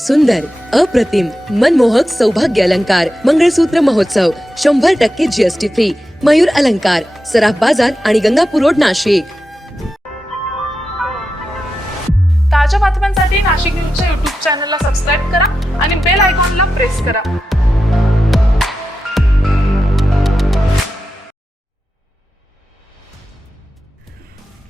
सुंदर, अप्रतिम, मनमोहक सौभाग्य अलंकार मंगळसूत्र महोत्सव 100% जीएसटी फ्री. मयूर अलंकार, सराफ बाजार आणि गंगापूर रोड, नाशिक. ताज्या बातम्यांसाठी नाशिक न्यूजच्या YouTube चॅनलला सबस्क्राईब करा आणि बेल आयकॉनला प्रेस करा.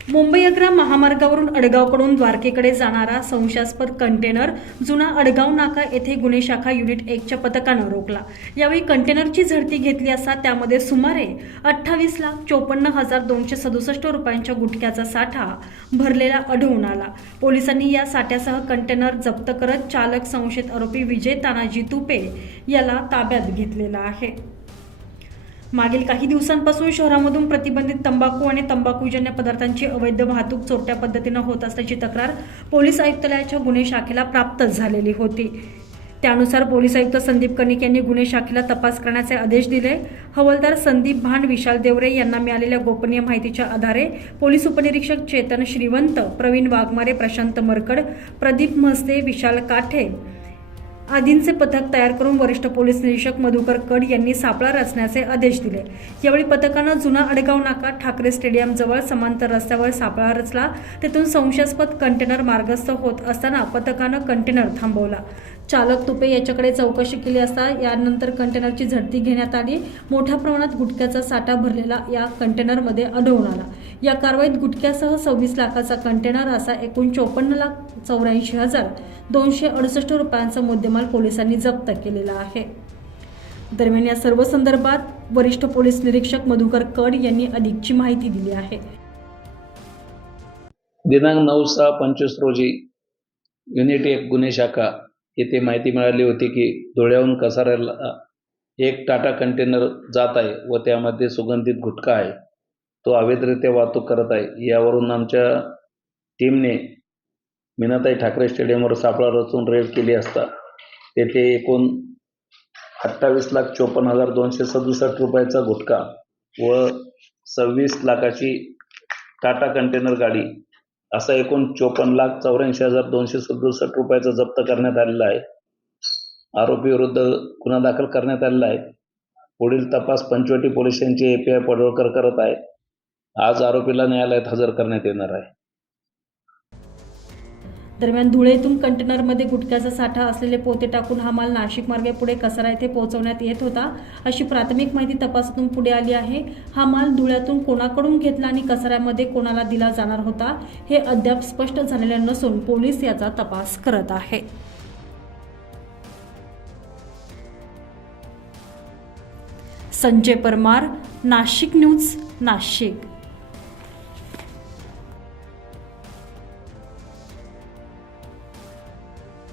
मुंबई-आग्रा महामार्गावरून अडगावकडून द्वारकेकडे जाणारा संशयास्पद कंटेनर जुना अडगाव नाका येथे गुन्हे शाखा युनिट 1 च्या पथकानं रोखला. यावेळी कंटेनरची झडती घेतली असता त्यामध्ये सुमारे 28,54,267 रुपयांच्या गुटख्याचा साठा भरलेला आढळून आला. पोलिसांनी या साठ्यासह कंटेनर जप्त करत चालक संशयित आरोपी विजय तानाजी तुपे याला ताब्यात घेतलेला आहे. मागील काही दिवसांपासून शहरामधून प्रतिबंधित तंबाखू आणि तंबाखूजन्य पदार्थांची अवैध वाहतूक चोरट्या पद्धतीनं होत असल्याची तक्रार पोलीस आयुक्तालयाच्या गुन्हे शाखेला प्राप्त झालेली होती. त्यानुसार पोलीस आयुक्त संदीप कर्णिक यांनी गुन्हे शाखेला तपास करण्याचे आदेश दिले. हवालदार संदीप भांड, विशाल देवरे यांना मिळालेल्या गोपनीय माहितीच्या आधारे पोलीस उपनिरीक्षक चेतन श्रीवंत, प्रवीण वाघमारे, प्रशांत मरकड, प्रदीप म्हस्ते, विशाल काठे आदींचे पथक तयार करून वरिष्ठ पोलीस निरीक्षक मधुकर कड यांनी सापळा रचण्याचे आदेश दिले. यावेळी पथकानं जुना अडगाव नाका ठाकरे स्टेडियम जवळ समांतर रस्त्यावर सापळा रचला. तेथून संशयास्पद कंटेनर मार्गस्थ होत असताना पथकानं कंटेनर थांबवला. चालक तुपे याच्याकडे चौकशी केली असता यानंतर कंटेनरची झडती घेण्यात आली. मोठ्या प्रमाणात गुटख्याचा साठा भरलेला या कंटेनरमध्ये आढळून आला. या कारवाईत गुटख्यासह 26 लाखाचा कंटेनर असा एकूण 54,84,268 रुपयांचा मुद्देमाल पोलिसांनी जप्त केलेला आहे. दरम्यान या सर्व संदर्भात वरिष्ठ पोलीस निरीक्षक मधुकर कड यांनी अधिकची माहिती दिली आहे. दिनांक 9/6/25 रोजी युनिट 1 गुन्हे शाखा येथे माहिती मिळाली होती की धुळ्याहून कसाऱ्याला एक टाटा कंटेनर जात आहे व त्यामध्ये सुगंधित गुटखा आहे. तो अवैधरित्या वाहतूक करत आहे. यावरून आमच्या टीमने मीनाताई ठाकरे स्टेडियमवर सापळा रचून रेड केली असता तेथे एकूण 28,54,267 रुपयाचा गुटखा व 26 लाखाची टाटा कंटेनर गाडी असा एकूण 54,84,267 रुपयाचा जप्त करण्यात आलेला आहे. आरोपी विरुद्ध गुन्हा दाखल करण्यात आलेला आहे. पुढील तपास पंचवटी पोलीस यांचे API पडळकर करत आहेत. आज आरोपीला न्यायालयात हजर करण्यात येणार आहे. दरम्यान धुळे येथून कंटेनरमध्ये गुटख्याचा साठा असलेले पोते टाकून हा माल नाशिक मार्गे पुढे कसारा येथे पोहोचवण्यात येत होता अशी प्राथमिक माहिती तपासातून पुढे आली आहे. हा माल धुळ्यातून कोणाकडून घेतला आणि कसाऱ्यामध्ये कोणाला दिला जाणार होता हे अद्याप स्पष्ट झालेले नसून पोलीस याचा तपास करत आहे. संजय परमार, नाशिक न्यूज, नाशिक.